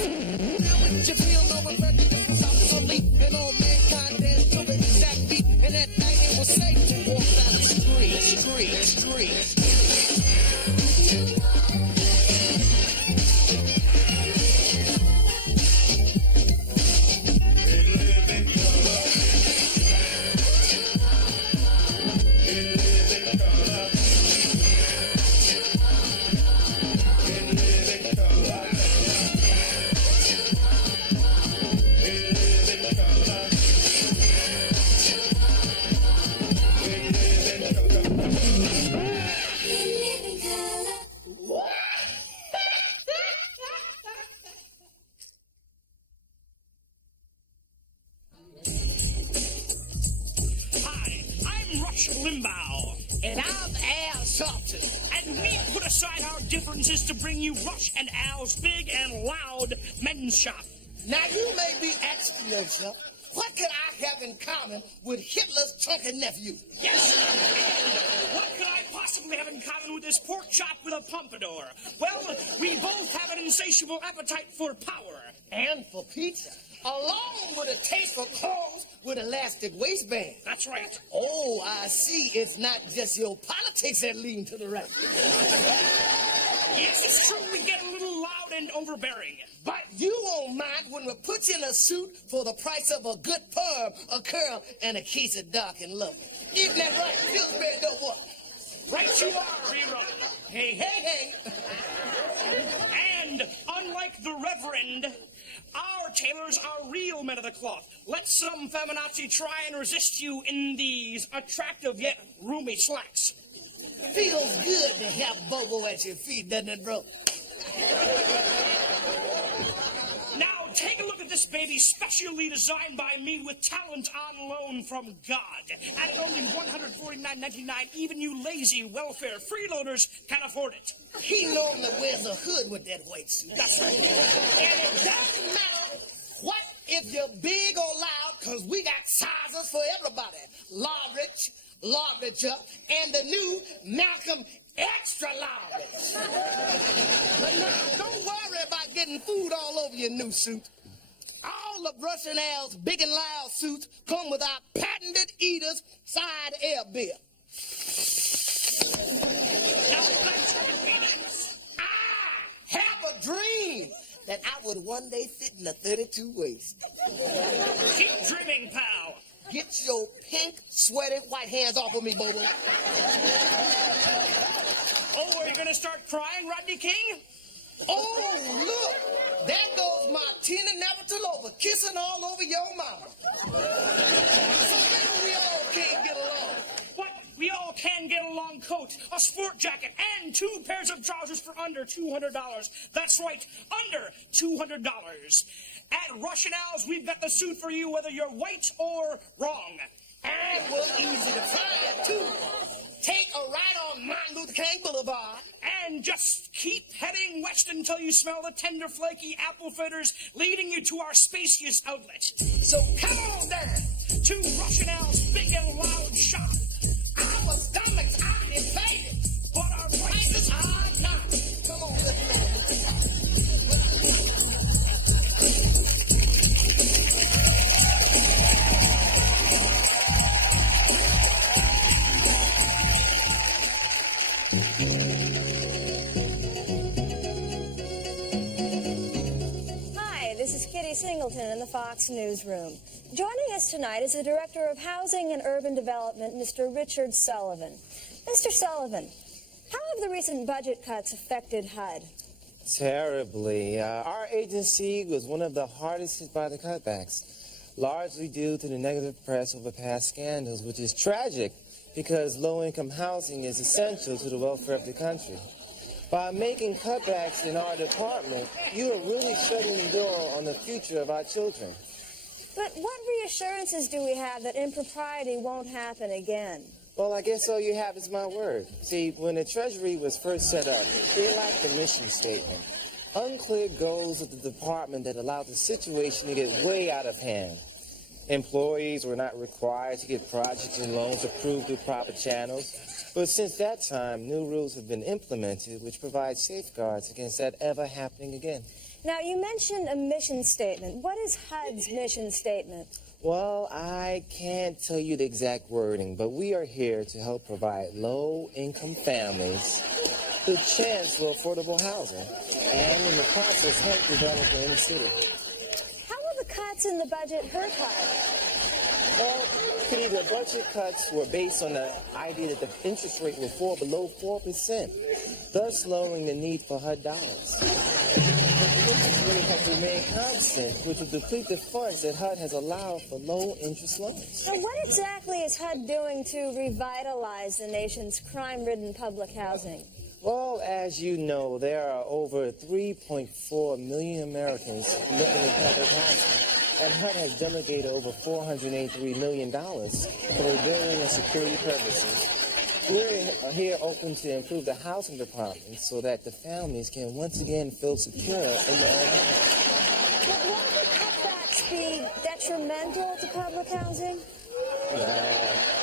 You feel no prejudice was obsolete, and all mankind danced to the exact beat, and that night it was safe to walk down the street. Limbaugh. And I'm Al Sharpton. And we put aside our differences to bring you Rush and Al's big and loud men's shop. Now you may be asking yourself, what could I have in common with Hitler's chunky nephew? Yes. What could I possibly have in common with this pork chop with a pompadour? Well, we both have an insatiable appetite for power. And for pizza. Along with a taste for clothes with elastic waistbands. That's right. Oh, I see. It's not just your politics that lean to the right. Yes, it's true. We get a little loud and overbearing. But you won't mind when we put you in a suit for the price of a good perm, a curl, and a case of dark and lovely. Isn't that right? Pillsbury don't what? Right you are, rerun. Hey, hey, hey. And unlike the Reverend, our tailors are real men of the cloth. Let some feminazi try and resist you in these attractive yet roomy slacks. Feels good to have Bobo at your feet, doesn't it, bro? Now, take a look at this baby, specially designed by me with talent on loan from God. At only $149.99, even you lazy welfare freeloaders can afford it. He normally wears a hood with that white suit. That's right. And it doesn't matter what if you're big or loud, because we got sizes for everybody. Large, larger, and the new Malcolm Extra Large. But now, don't worry about getting food all over your new suit. All of Rush and Al's big and loud suits come with our patented Eater's side air bill. Now, that's convenience. I have a dream that I would one day fit in a 32 waist. Keep dreaming, pal. Get your pink, sweaty, white hands off of me, Bobo. Oh, are you going to start crying, Rodney King? Oh, look. There goes Martina Navratilova kissing all over your mama. So maybe we all can't get along. What? We all can get a long coat, a sport jacket, and 2 pairs of trousers for under $200. That's right, under $200. At Rush and Al's, we've got the suit for you whether you're white or wrong. And we're easy to find, too. Take a ride on Martin Luther King Boulevard. And just keep heading west until you smell the tender, flaky apple fritters leading you to our spacious outlet. So come on down to Rush and Al's big and loud shop. Our stomachs are inflated, but our prices are not. Come on, let's go. Hi, this is Kitty Singleton in the Fox Newsroom. Joining us tonight is the Director of Housing and Urban Development, Mr. Richard Sullivan. Mr. Sullivan, how have the recent budget cuts affected HUD? Terribly. Our agency was one of the hardest hit by the cutbacks, largely due to the negative press over past scandals, which is tragic because low-income housing is essential to the welfare of the country. By making cutbacks in our department, you are really shutting the door on the future of our children. But what reassurances do we have that impropriety won't happen again? Well, I guess all you have is my word. See, when the Treasury was first set up, they lacked a mission statement. Unclear goals of the department that allowed the situation to get way out of hand. Employees were not required to get projects and loans approved through proper channels. But since that time, new rules have been implemented which provide safeguards against that ever happening again. Now, you mentioned a mission statement. What is HUD's mission statement? Well, I can't tell you the exact wording, but we are here to help provide low-income families the chance for affordable housing and in the process help develop in the city. How will the cuts in the budget hurt HUD? Well, Kitty, the budget cuts were based on the idea that the interest rate will fall below 4%, thus lowering the need for HUD dollars. The interest rate has remained constant, which will deplete the funds that HUD has allowed for low-interest loans. Now, what exactly is HUD doing to revitalize the nation's crime-ridden public housing? Well, as you know, there are over 3.4 million Americans living in public housing, and HUD has delegated over $483 million for building and security purposes. We're here open to improve the housing department so that the families can once again feel secure in their own homes. But won't the cutbacks be detrimental to public housing?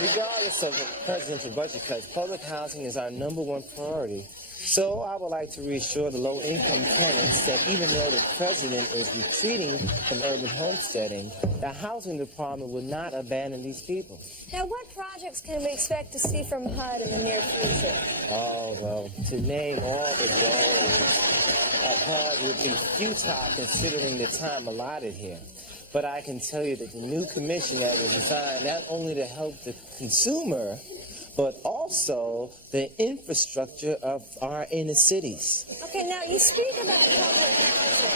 Regardless of the presidential budget cuts, public housing is our #1 priority. So I would like to reassure the low-income tenants that even though the president is retreating from urban homesteading, the housing department will not abandon these people. Now, what projects can we expect to see from HUD in the near future? Oh, well, to name all the goals of HUD would be futile considering the time allotted here. But I can tell you that the new commission that was designed not only to help the consumer, but also the infrastructure of our inner cities. Okay, now you speak about public housing,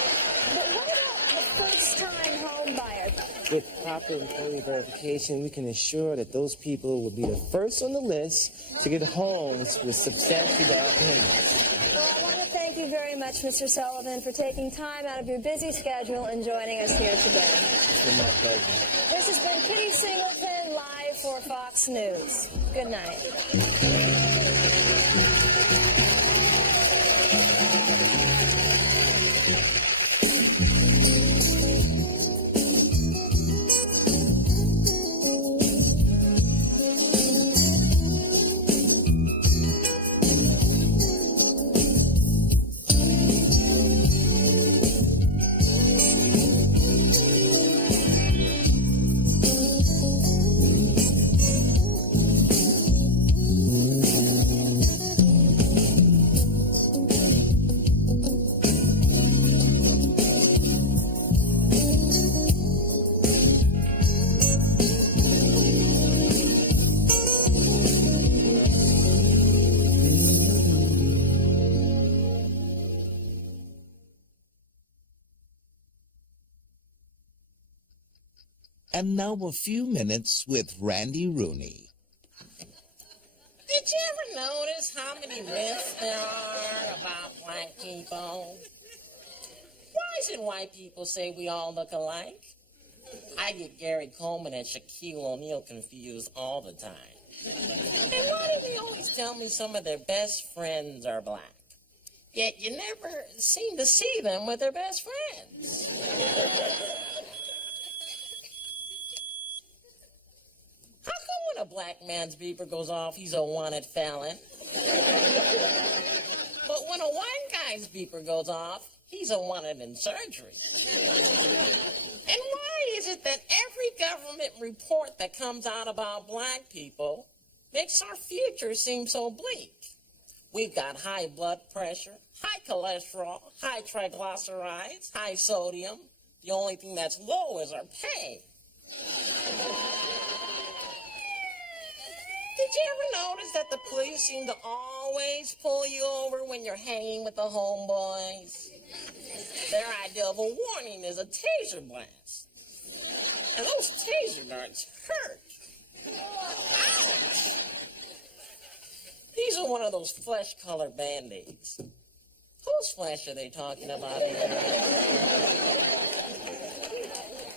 but what about the first-time home buyer? With proper employee verification, we can ensure that those people will be the first on the list to get homes with substantial down payments. Well, I want to thank you very much, Mr. Sullivan, for taking time out of your busy schedule and joining us here today. It's been my pleasure. This has been Kitty Singleton, live for Fox News. Good night. And now a few minutes with Randy Rooney. Did you ever notice how many myths there are about black people? Why is it white people say we all look alike? I get Gary Coleman and Shaquille O'Neal confused all the time. And why do they always tell me some of their best friends are black? Yet you never seem to see them with their best friends. How come when a black man's beeper goes off, he's a wanted felon? But when a white guy's beeper goes off, he's a wanted in surgery. And why is it that every government report that comes out about black people makes our future seem so bleak? We've got high blood pressure, high cholesterol, high triglycerides, high sodium. The only thing that's low is our pay. Did you ever notice that the police seem to always pull you over when you're hanging with the homeboys? Their idea of a warning is a taser blast. And those taser darts hurt. Ouch! These are one of those flesh-colored Band-Aids. Whose flesh are they talking about here?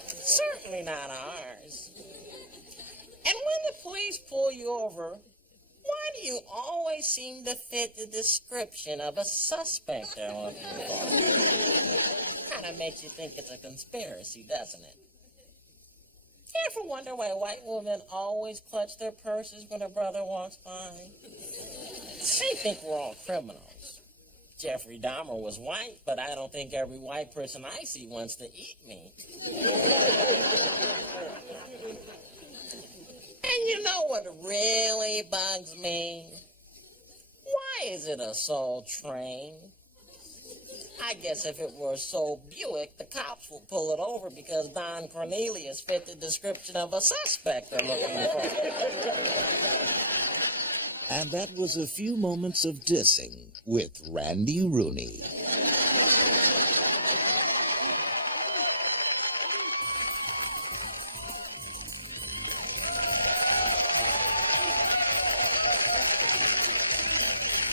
Certainly not ours. And when the police pull you over, why do you always seem to fit the description of a suspect they're looking for? Kind of makes you think it's a conspiracy, doesn't it? You ever wonder why white women always clutch their purses when a brother walks by? They think we're all criminals. Jeffrey Dahmer was white, but I don't think every white person I see wants to eat me. And you know what really bugs me? Why is it a Soul Train? I guess if it were a Soul Buick, the cops would pull it over because Don Cornelius fit the description of a suspect they're looking for. And that was a few moments of dissing with Randy Rooney.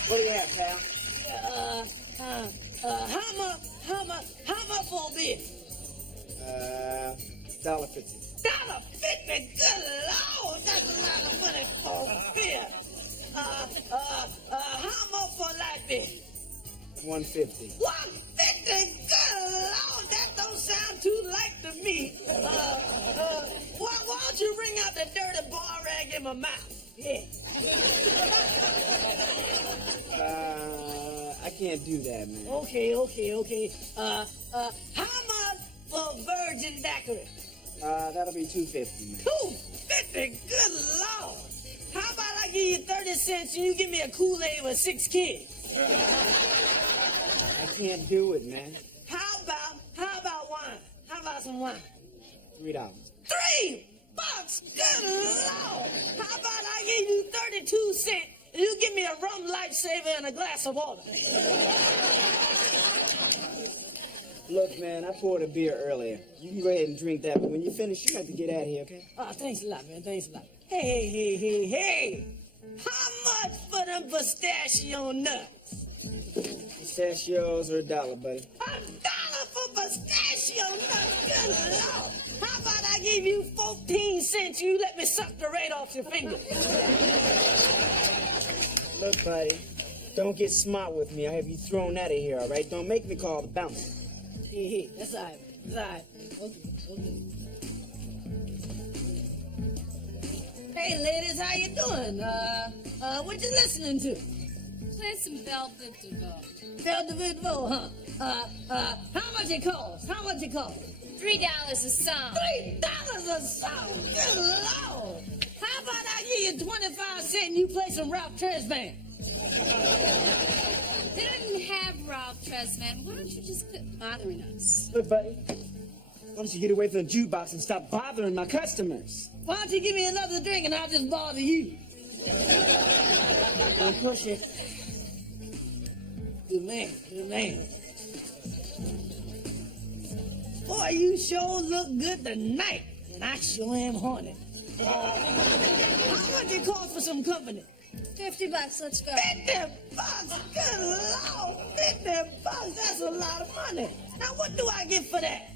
What do you have, pal? How much for a beer? $1.50. $1.50? Good Lord, that's a lot of money for a beer. How much for a light beer? $1.50. $1.50? Good Lord, that don't sound too light to me. Why don't you bring out the dirty bar rag in my mouth? Yeah. I can't do that, man. Okay. How much for virgin daiquiri? That'll be $2.50, man. $2.50? Good Lord. How about I give you 30 cents and you give me a Kool-Aid with 6 kids? I can't do it, man. How about wine? How about some wine? $3. $3? Good Lord. How about I give you 32 cents and you give me a rum lifesaver and a glass of water? Look, man, I poured a beer earlier. You can go ahead and drink that, but when you finish, you have to get out of here, okay? Oh, thanks a lot, man. Thanks a lot. Hey. How much for them pistachio nuts? Pistachios are $1, buddy. $1 for pistachio nuts? Good Lord. How about I give you 14 cents, you let me suck the red off your finger? Look, buddy, don't get smart with me. I have you thrown out of here, all right? Don't make me call the bouncer. Hey, that's all right. That's all right. Okay. Hey, ladies, how you doing? What you listening to? Play some Velvet DeVoe. Velvet DeVoe, huh? How much it cost? $3 a song. $3 a song? Good Lord. How about I give you 25 cents and you play some Ralph Tresvant? They don't even have Ralph Tresvant. Why don't you just quit bothering us? Look, buddy, why don't you get away from the jukebox and stop bothering my customers? Why don't you give me another drink and I'll just bother you? Don't push it. Good man. Boy, you sure look good tonight, and I sure am horny. How much it cost for some company? $50, let's go. $50? Good Lord, $50? That's a lot of money. Now, what do I get for that?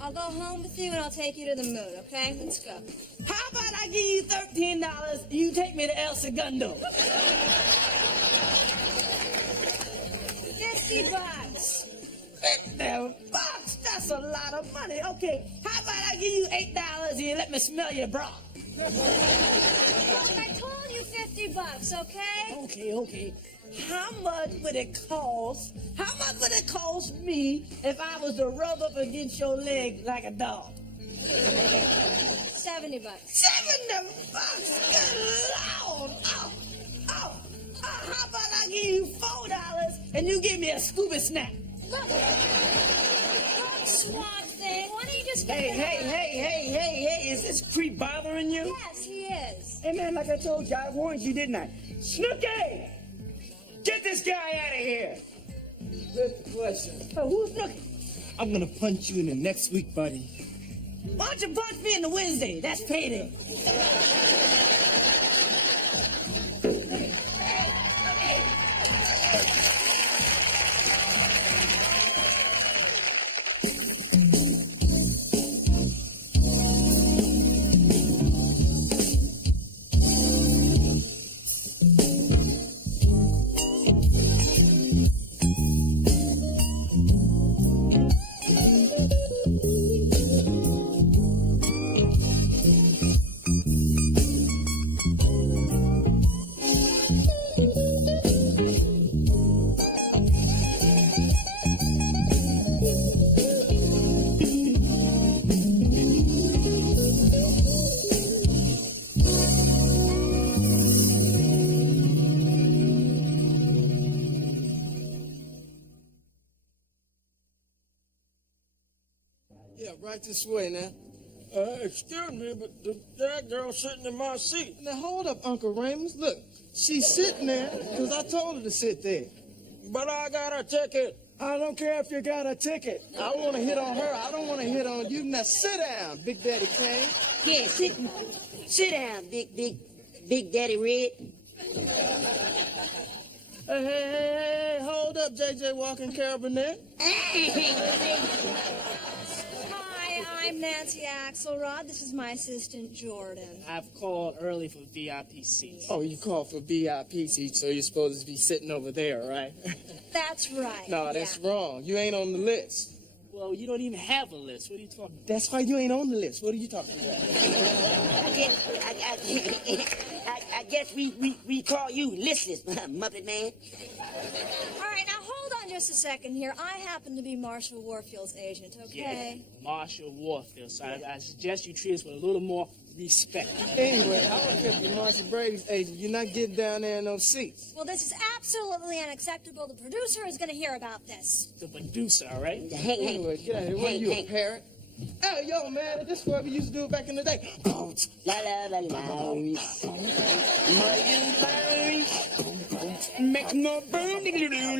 I'll go home with you and I'll take you to the moon, okay? Let's go. How about I give you $13 and you take me to El Segundo? $50. $50? That's a lot of money. Okay, how about I give you $8 and you let me smell your bra? Look, I told you $50, okay? Okay. How much would it cost? How much would it cost me if I was to rub up against your leg like a dog? $70. $70? Good Lord! How about I give you $4 and you give me a scuba snack? Look, Swamp Thing, why don't you just get Hey, is this creep bothering you? Yes, he is. Hey, man, like I told you, I warned you, didn't I? Snooky! Get this guy out of here! Good question. Who's looking? I'm gonna punch you in the next week, buddy. Why don't you punch me in the Wednesday? That's payday. right this way now. Excuse me, but that girl sitting in my seat. Now hold up, Uncle Ramus. Look, she's sitting there because I told her to sit there. But I got a ticket. I don't care if you got a ticket. I want to hit on her. I don't want to hit on you. Now sit down, Big Daddy Kane. Yeah, sit down, Big Daddy Red. Hey, hold up, J.J. Walker and Carol Burnett. Hi, I'm Nancy Axelrod. This is my assistant, Jordan. I've called early for VIP seats. Oh, you called for VIP seats, so you're supposed to be sitting over there, right? That's right. No, that's wrong. You ain't on the list. Well, you don't even have a list. What are you talking about? That's why you ain't on the list. What are you talking about? I guess we call you listless, Muppet Man. All right, now hold on just a second here. I happen to be Marshall Warfield's agent, okay? Marshall Warfield. So I suggest you treat us with a little more respect. Anyway, I don't care if you're Marcia Brady's agent. You're not getting down there in those seats. Well, this is absolutely unacceptable. The producer is going to hear about this. The producer, all right? Anyway, get out of here. What are you, a parrot? Hey, yo, man, this is what we used to do back in the day. La la la la. Make more boom, make more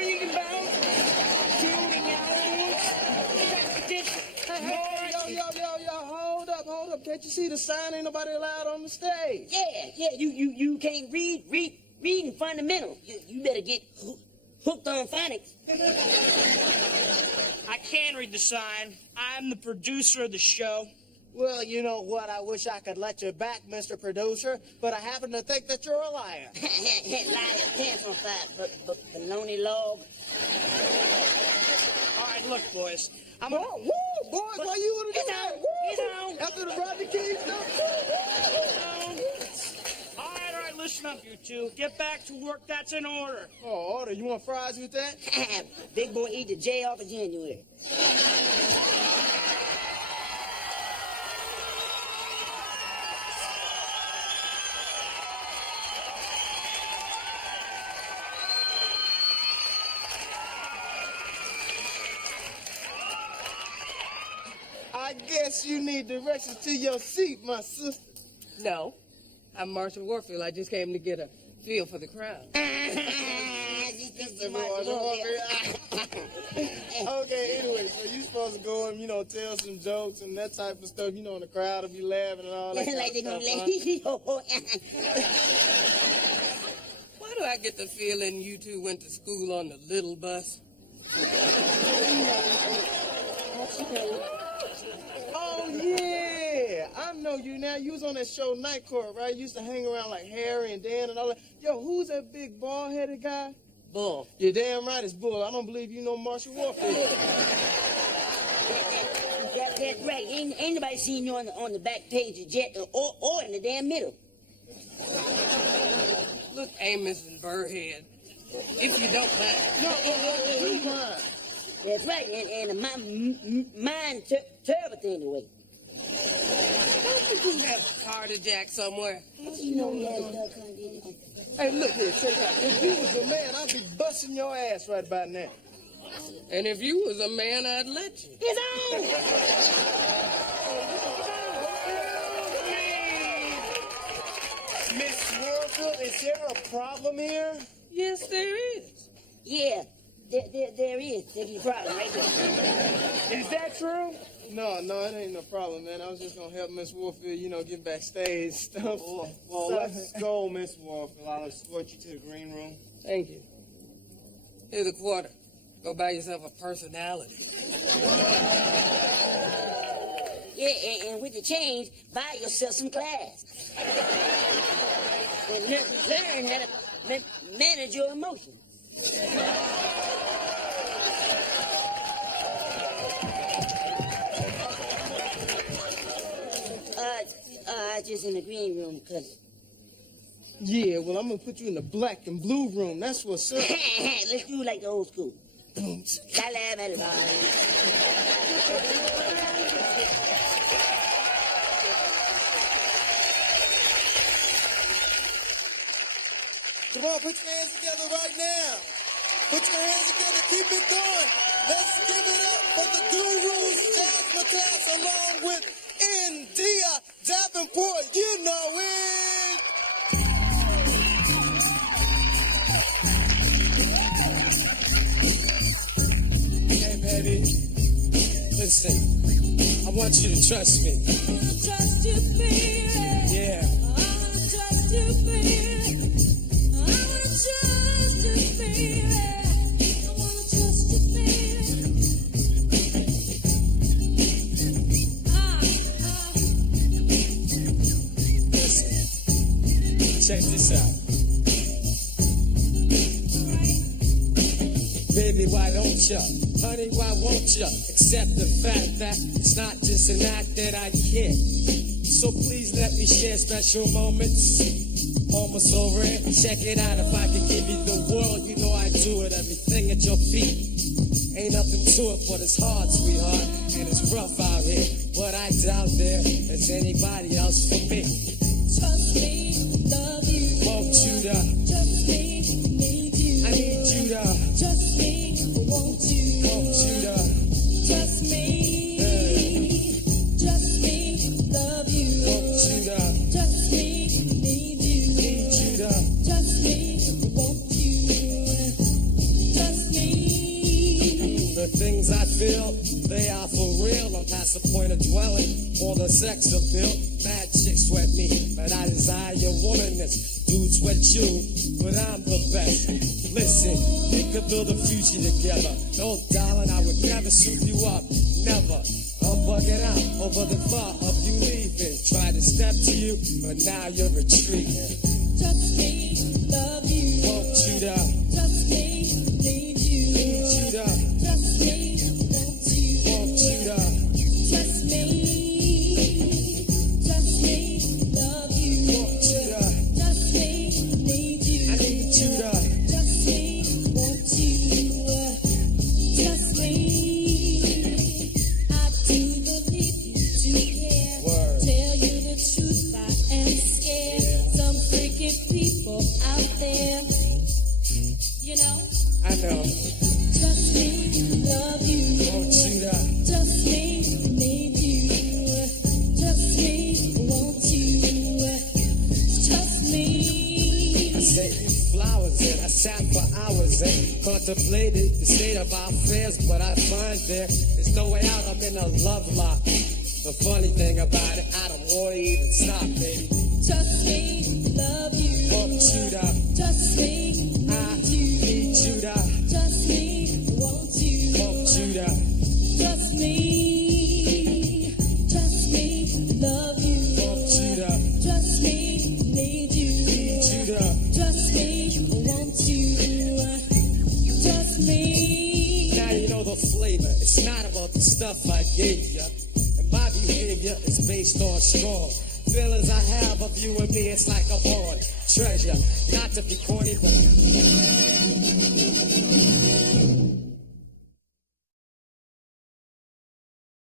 you can bounce. Hold up. Can't you see the sign? Ain't nobody allowed on the stage. Yeah, you can't read in fundamental. You better get hooked on phonics. I can read the sign. I'm the producer of the show. Well, you know what? I wish I could let you back, Mr. Producer, but I happen to think that you're a liar. Liar, pants on fire, but baloney log. All right, look, boys. Boys, why you want to do that? He's on. After the Rodney King stuff? All right, listen up, you two. Get back to work. That's in order. Oh, order. You want fries with that? Big boy eat the J off of January. I guess you need directions to your seat, my sister. No, I'm Marshall Warfield. I just came to get a feel for the crowd. Okay, anyway, so you supposed to go and, tell some jokes and that type of stuff, and the crowd will be laughing and all that Like they kind gonna of stuff. Why do I get the feeling you two went to school on the little bus? Oh, yeah. I know you now. You was on that show Night Court, right? You used to hang around like Harry and Dan and all that. Yo, who's that big bald-headed guy? Bull. You're damn right it's Bull. I don't believe you know Marshall Warfield. That's right. Ain't nobody seen you on the back page of Jet or in the damn middle. Look, Amos and Burrhead, if you don't mind. Who's mine? That's right. And mine terrible thing to wait. Don't you have a car to jack somewhere? You know we had a duck. Hey, look here, check it out. If you was a man, I'd be busting your ass right about now. And if you was a man, I'd let you. It's on! Miss Warfield, is there a problem here? Yes, there is. Yeah, there is. There's a problem right there. Is that true? No, it ain't no problem, man. I was just gonna help Miss Warfield, get backstage stuff. Well, let's go, Miss Warfield. I'll escort you to the green room. Thank you. Here's a quarter. Go buy yourself a personality. Yeah, and with the change, buy yourself some class. And learn how to manage your emotions. Just in the green room, cuz. Yeah, well, I'm gonna put you in the black and blue room. That's what's up. Let's do like the old school. Come on, put your hands together right now. Put your hands together, keep it going. Let's give it up for the Gurus, Jazz upper class along with India Davenport. You know it. Hey, baby, listen, I want you to trust me. Trust you, baby. Yeah. I wanna trust you, baby. I wanna trust you, baby. I wanna trust you, baby. Listen, check this out. Baby, why don't ya? Honey, why won't ya? Accept the fact that it's not just an act that I care. So please let me share special moments. Almost over it. Check it out. If I could give you the world, you know I'd do it. Everything at your feet. Ain't nothing to it, but it's hard, sweetheart. And it's rough out here. But I doubt there is anybody else for me. Trust me, love you. Won't you to? Trust me, need you. I need you to. Trust me, won't you? Won't you to? Trust me. Trust me, love you. Won't you to? Trust me, need you. Need you to? Trust me, won't you? Trust me. The things I feel, they are for real. I'm past the point of dwelling on the sex appeal. Mad chicks sweat me, but I desire your womanness. Dudes sweat you, but I'm the best. Listen, we could build a future together. No, darling, I would never shoot you up. Never. I'm bugging out over the thought of you leaving. Tried to step to you, but now you're retreating. Trust me, love you. Won't you to? Trust me, need you. Need you to? Trust me, won't you? Won't you to? Trust me. Trust me, love you. Won't you to? Trust me, need you. I need you to. Trust me, won't you? Trust me. I do believe you do care. Word. Tell you the truth, I am scared. Some freaky people out there. You know? I know. Trust me, love you. Won't you to? Trust me, need you. Trust me, won't you? Trust me. I sent you flowers and I sat for hours and contemplated the state of our affairs, but I find there's no way out. I'm in a love lock. The funny thing about it, I don't want to even stop, baby. Trust me, love you. Won't you to? Trust me, I need you. need you to. Trust me, won't you? Won't you to? Trust me. Trust me, love you. Won't you to? Trust me, need you. Need you to? Trust me, won't you? Trust me. Now you know the flavor. It's not about the stuff I gave ya. And my behavior is based on strong feelings I have of you and me. It's like a bond treasure. Not to be corny, but